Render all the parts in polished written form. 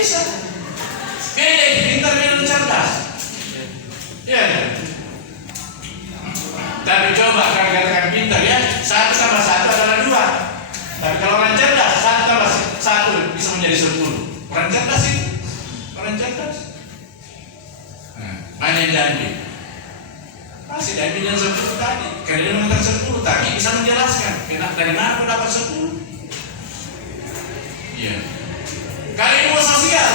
bisa. Beda itu pintar dan cerdas. Ya. Tapi coba kalau katakan pintar ya, 1 tambah 1 adalah 2. Tapi kalau orang cerdas, 1 tambah 1 bisa menjadi 10. Orang cerdas itu, orang cerdas. Nah, mana yang diambil? Pasti diambil yang 10 tadi. Karena dia mengatakan 10 tadi bisa menjelaskan. Dari mana aku dapat 10? Iya. Kalau ilmu sosial,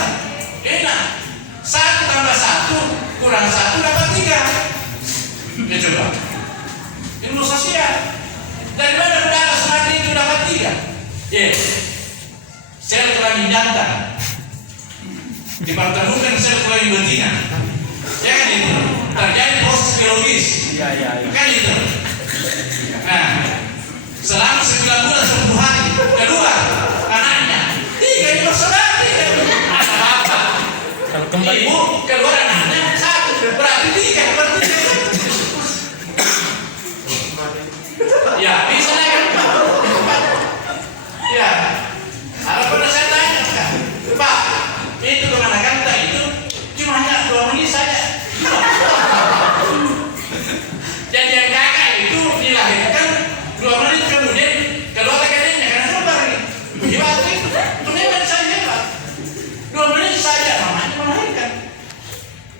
enak. 1 tambah 1 kurang 1 dapat 3. Ya coba. Ilmu sosial. Dari mana aku dapat semati itu dapat 3? Sel kelamin jantan dipertemukan sel kelamin betina. Ya kan itu? Terjadi proses biologis. Kan itu. Nah, selama 9 bulan 10 hari keluar anaknya 3 dipersaudara. Apa? Ibu keluar anaknya 1 berarti 3 berarti 3. Ya bisa kan? Ya. Ada pernah saya tanya kan, Pak, itu kemana kanta itu cuma hanya 2 menit saja. Jadi yang kakak itu dilahirkan 2 menit kemudian keluar kakaknya karena sabar nih. Hebat itu, benar saya hebat. 2 menit saja mamanya melahirkan.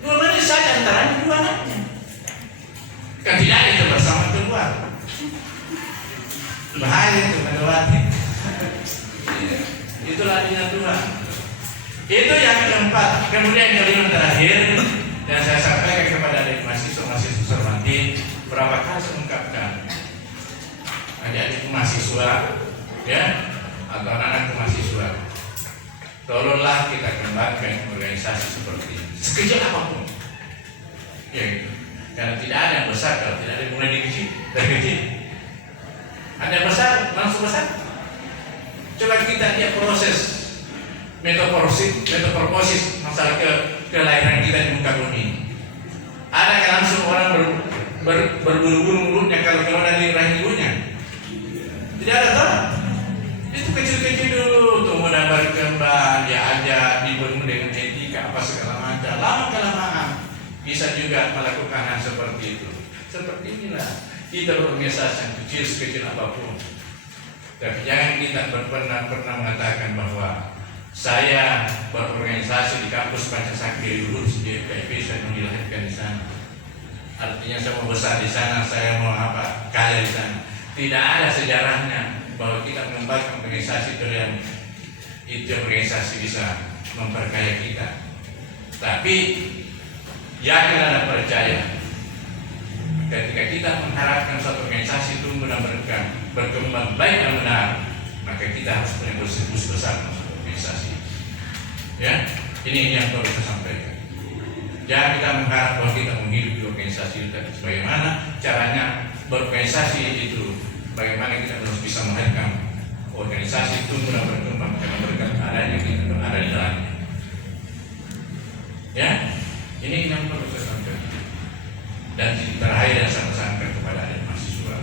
2 menit saja antaranya 2 anaknya. Kan tidak itu bersama keluar. Bahaya itu Megawati. Itulah adanya Tuhan. Itu yang keempat. Kemudian yang kelima terakhir yang saya sampaikan kepada adik mahasiswa Sermantin, berapa kali saya ungkapkan adik-adik mahasiswa, ya, atau anak-anak mahasiswa, tolonglah kita kembangkan organisasi seperti ini, sekecil apapun, ya gitu. Karena tidak ada yang besar kalau tidak ada yang mulai dari kecil. Ada yang besar langsung besar. Coba kita lihat proses metamorfosis masalah kelahiran kita di muka bumi. Ada kan langsung orang berburu-buru mulutnya kalau keluar dari rahim ibunya? Tidak ada toh? Itu kecil-kecil dulu, tumbuh dan berkembang, dia aja dibangun dengan etika apa segala macam. Lama-kelamaan bisa juga melakukan hal seperti itu. Seperti inilah kita berorganisasi yang kecil sekecil apapun. Tapi jangan kita pernah mengatakan bahwa saya berorganisasi di kampus Pancasakti dulu di FKIP, saya mau dilahirkan di sana. Artinya saya mau besar di sana, saya mau apa kaya di sana. Tidak ada sejarahnya bahwa kita mengembangkan organisasi itu organisasi bisa memperkaya kita. Tapi yakin ada percaya. Ketika kita mengharapkan suatu organisasi tumbuh dan berkembang baik dan benar, maka kita harus punya kontribusi besar untuk organisasi. Ya, ini yang perlu saya sampaikan. Jangan kita mengharap bahwa kita menghidupi organisasi itu, tapi bagaimana caranya berorganisasi itu, bagaimana kita harus bisa melahirkan organisasi tumbuh dan berkembang karena berkat adanya kita ada di dalamnya. Ya, ini yang perlu saya sampaikan. Dan terakhir yang saya pesankan kepada adik mahasiswa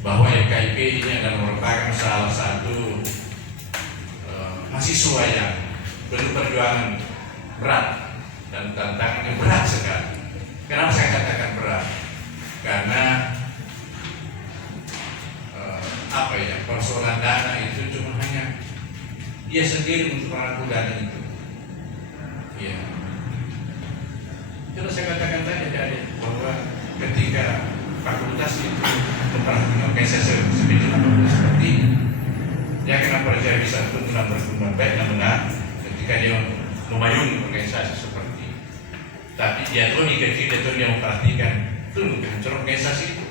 bahwa FKIP ini adalah merupakan salah satu mahasiswa yang penuh perjuangan berat dan tantangannya berat sekali. Kenapa saya katakan berat? Karena persoalan dana itu cuma hanya dia sendiri untuk merangkul dana itu. Ya. Itu saya katakan tadi bahwa ketika fakultas itu memperhatikan organisasi seperti ini, dia akan percaya bisa tumbuh dan berkembang baik dan benar ketika dia memayungi organisasi seperti ini. Tapi dia tuh kecil, dia memperhatikan tumbuh kehancuran organisasi itu.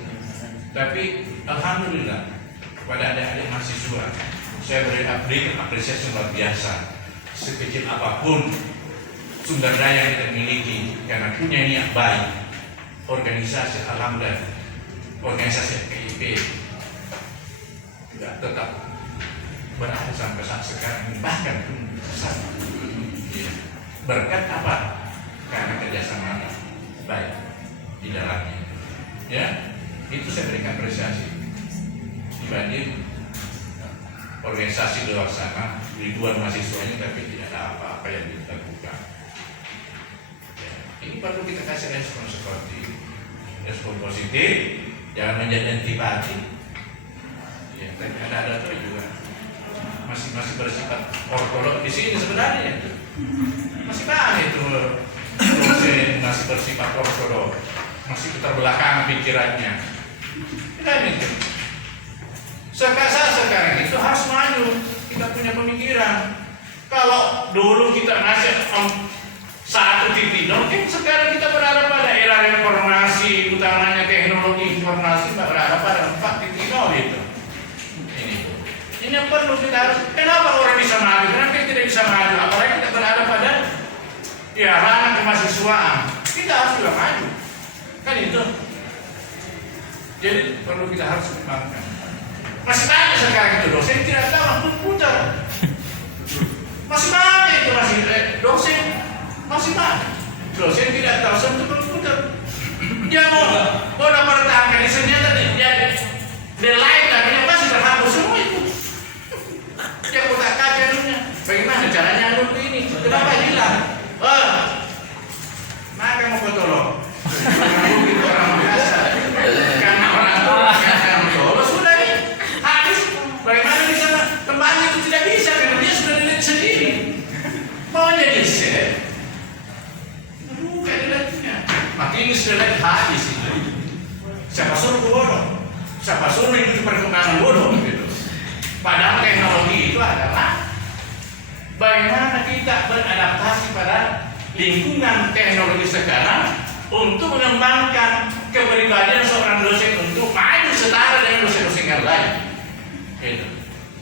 Tapi alhamdulillah kepada adik-adik mahasiswa saya berikan apresiasi luar biasa. Sekecil apapun sumber daya yang kita miliki karena punya niat baik, organisasi alhamdulillah, organisasi FKIP tidak tetap berada sampai saat sekarang, bahkan besar. Berkat apa? Karena kerjasama baik di dalamnya. Ya, itu saya berikan apresiasi dibanding organisasi di luar sana ribuan mahasiswanya tapi tidak ada apa-apa yang dilakukan. Ya, ini perlu kita kasih respon seperti ini. Respon positif, jangan menjadi antipati. Ya, tapi ada juga masih bersifat ortodok di sini sebenarnya itu masih banyak itu dosen masih bersifat ortodok, masih terbelakang pikirannya. Dan itu sekarang itu harus maju. Kita punya pemikiran. Kalau dulu kita ngasih 1.0, kan sekarang kita berada pada era reformasi, utamanya teknologi informasi berada pada 4.0 itu. Ini yang perlu kita harus. Kenapa orang bisa maju? Kenapa kita tidak bisa maju? Apalagi kita berada pada ranah kemahasiswaan. Kita harus juga maju. Kan itu. Jadi perlu kita harus kembangkan. Masih banyak sekarang itu dosen tidak tahu komputer. Masih banyak itu dosen masih banyak. Dosen tidak tahu sentuh komputer. Dia mau mempertahankan ternyata dia nilai dan pasti terhapus semua itu. Dia kotak kaca dulunya. Bagaimana caranya anu ini? Kenapa hilang? Maka mau potolong. Mungkin orang biasa. Karena orang tua yang tolong sudah nih habis. Bagaimana bisa kembali itu tidak bisa karena dia sudah dilihat sendiri. Maunya di set. Bukan dilihatnya. Makin sudah lihat habis itu. Siapa suruh bodoh? Siapa suruh itu perkembangan bodoh gitu. Padahal teknologi itu adalah bagaimana kita beradaptasi pada lingkungan teknologi sekarang untuk mengembangkan kepribadian seorang dosen untuk maju setara dengan dosen-dosen yang lain.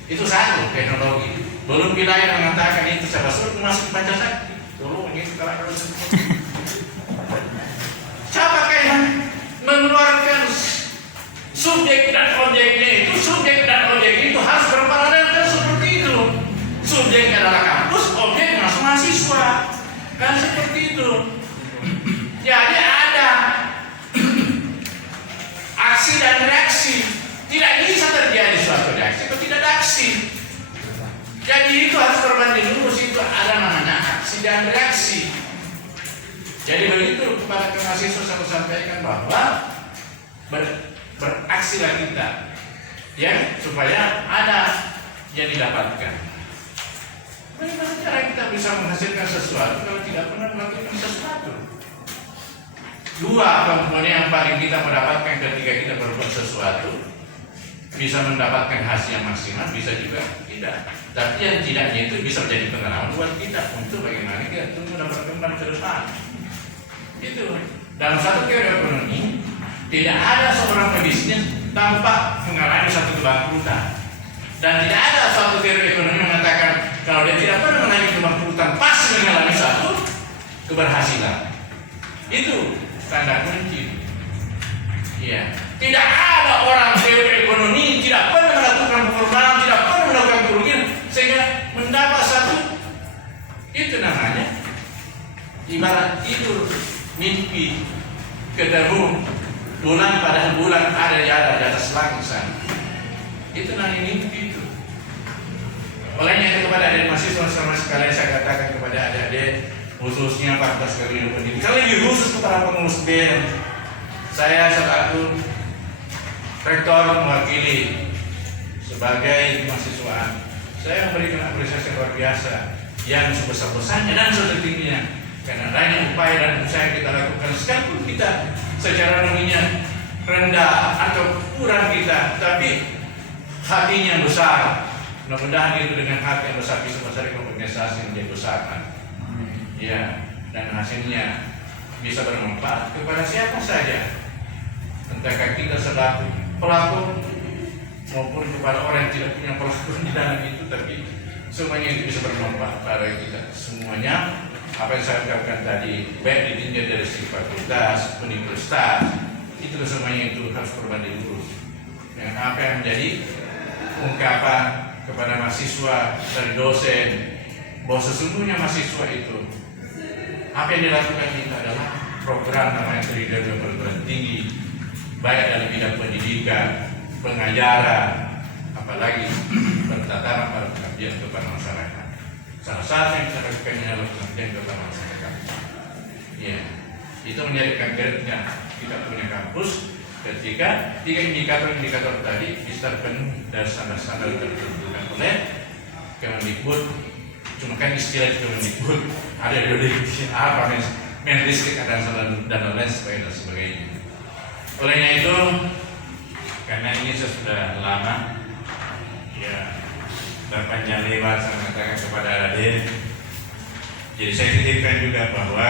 Itu satu teknologi. Belum wilayah mengatakan itu siapa suruh masuk Pancasila. Dulu ini sekarang dosen. Siapa yang mengeluarkan subjek dan objeknya itu, subjek dan objek itu harus berparalel seperti itu. Subjek adalah kampus, objek masuk mahasiswa. Kan seperti itu. Jadi ada aksi dan reaksi. Tidak bisa terjadi suatu reaksi atau tidak ada aksi. Jadi itu harus berbanding lurus, itu ada namanya aksi dan reaksi. Jadi begitu kepada mahasiswa saya sampaikan bahwa beraksilah kita ya supaya ada yang didapatkan. Bagaimana cara kita bisa menghasilkan sesuatu kalau tidak pernah melakukan sesuatu? Dua komponen yang paling kita mendapatkan ketika kita berbuat sesuatu, bisa mendapatkan hasil yang maksimal, bisa juga tidak. Tapi yang tidaknya itu bisa menjadi pengalaman buat kita untuk bagaimana kita tumbuh dan berkembang ke depan. Itu dalam satu teori ekonomi tidak ada seorang pebisnis tanpa mengalami satu kebangkrutan, dan tidak ada suatu teori ekonomi mengatakan kalau dia tidak pernah mengalami kebangkrutan pasti mengalami satu keberhasilan. Itu tanda kunci. Ya, tidak ada orang teori ekonomi tidak pernah melakukan perubahan, tidak pernah melakukan kerugian sehingga mendapat satu. Itu namanya ibarat tidur mimpi ketemu bulan, padahal bulan ada di atas langit sana. Itu namanya mimpi itu. Olehnya kepada adik mahasiswa sama sekalian saya katakan kepada adik-adik khususnya fakultas keilmuan pendidikan, lebih khusus kepada pengurus BEM. Saya selaku rektor mewakili sebagai mahasiswa, saya memberikan apresiasi luar biasa yang sebesar-besarnya dan setingginya karena banyak upaya dan usaha yang kita lakukan. Sekalipun kita secara nominal rendah atau kurang kita, tapi hatinya besar. Mudah-mudahan itu dengan hati yang besar bisa membesarkan organisasi menjadi besar. Ya, dan hasilnya bisa bermanfaat kepada siapa saja, entahkah kita selaku pelaku maupun kepada orang yang tidak punya pelaku di dalam itu, tapi semuanya itu bisa bermanfaat pada kita semuanya. Apa yang saya katakan tadi, baik di tingkat dari fakultas, universitas, itu semuanya itu harus berbanding lurus dengan apa yang menjadi ungkapan kepada mahasiswa dari dosen bahwa sesungguhnya mahasiswa itu apa yang dilakukan itu adalah program namanya terdiri dari perguruan tinggi, baik dalam bidang pendidikan, pengajaran, apalagi bertatanan pada pengabdian kepada masyarakat. Salah satu yang kita lakukan adalah pengertian kepada masyarakat. Ya, itu menjadi konkretnya kita punya kampus ketika 3 indikator tadi bisa penuh dari standar-standar tertentukan oleh Kemendikbud. Cuma kan istilah Kemendikbud ada definisi apa Mendikbud dan lain sebagainya. Olehnya itu, karena ini sudah lama, ya dapatnya lewat saya mengatakan kepada Raden. Jadi saya titipkan juga bahwa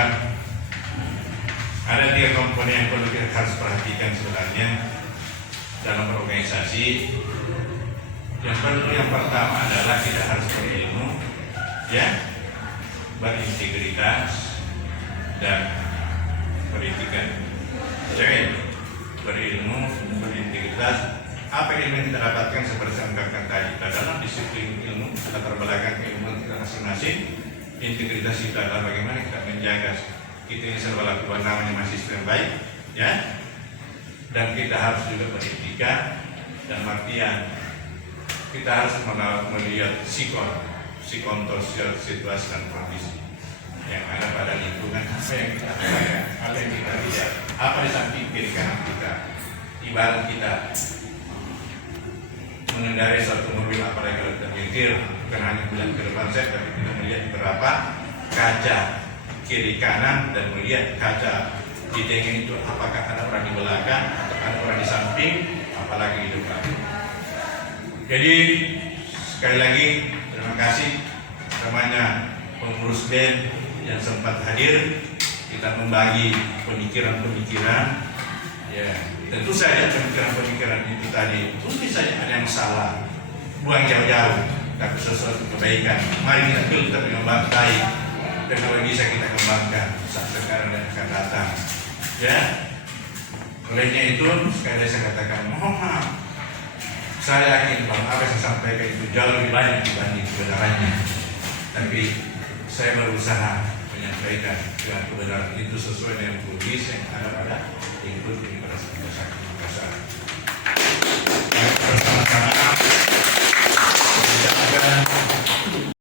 ada 3 komponen yang perlu kita harus perhatikan sebenarnya dalam organisasi. Yang pertama adalah kita harus berilmu, ya, berintegritas dan beritikad. Jadi berilmu, berintegritas. Apa ilmu yang kita dapatkan seperti saya ungkapkan tadi, dalam disiplin ilmu, latar belakang keilmuan kita masing-masing. Integritas kita adalah bagaimana kita menjaga kita ini serba lakukan namanya mahasiswa yang baik, ya. Dan kita harus juga beretika dan artian kita harus melihat psikontosial situasi dan kondisi yang ada pada lingkungan apa yang kita lakukan, apa yang kita lihat, apa di samping kiri kanan kita. Ibarat kita mengendarai suatu mobil, apalagi kalau kita nyetir, bukan hanya melihat ke depan saya, tapi kita melihat berapa kaca kiri kanan dan melihat kaca di dengin itu apakah ada orang di belakang atau ada orang di samping, apalagi di depan. Jadi sekali lagi terima kasih namanya pengurus BEM yang sempat hadir. Kita membagi pemikiran-pemikiran. Ya, tentu saja pemikiran-pemikiran itu tadi mungkin saja ada yang salah, buang jauh-jauh, tapi sesuatu kebaikan. Mari kita filter dengan baik, dan kalau bisa kita kembangkan saat sekarang dan akan datang. Ya, olehnya itu sekali lagi saya katakan mohon maaf. Saya yakin bahwa apa yang saya sampaikan itu jauh lebih banyak dibanding kebenarannya, tapi saya berusaha menyampaikan dengan kebenaran itu sesuai dengan kondisi yang ada pada input dari para saksi.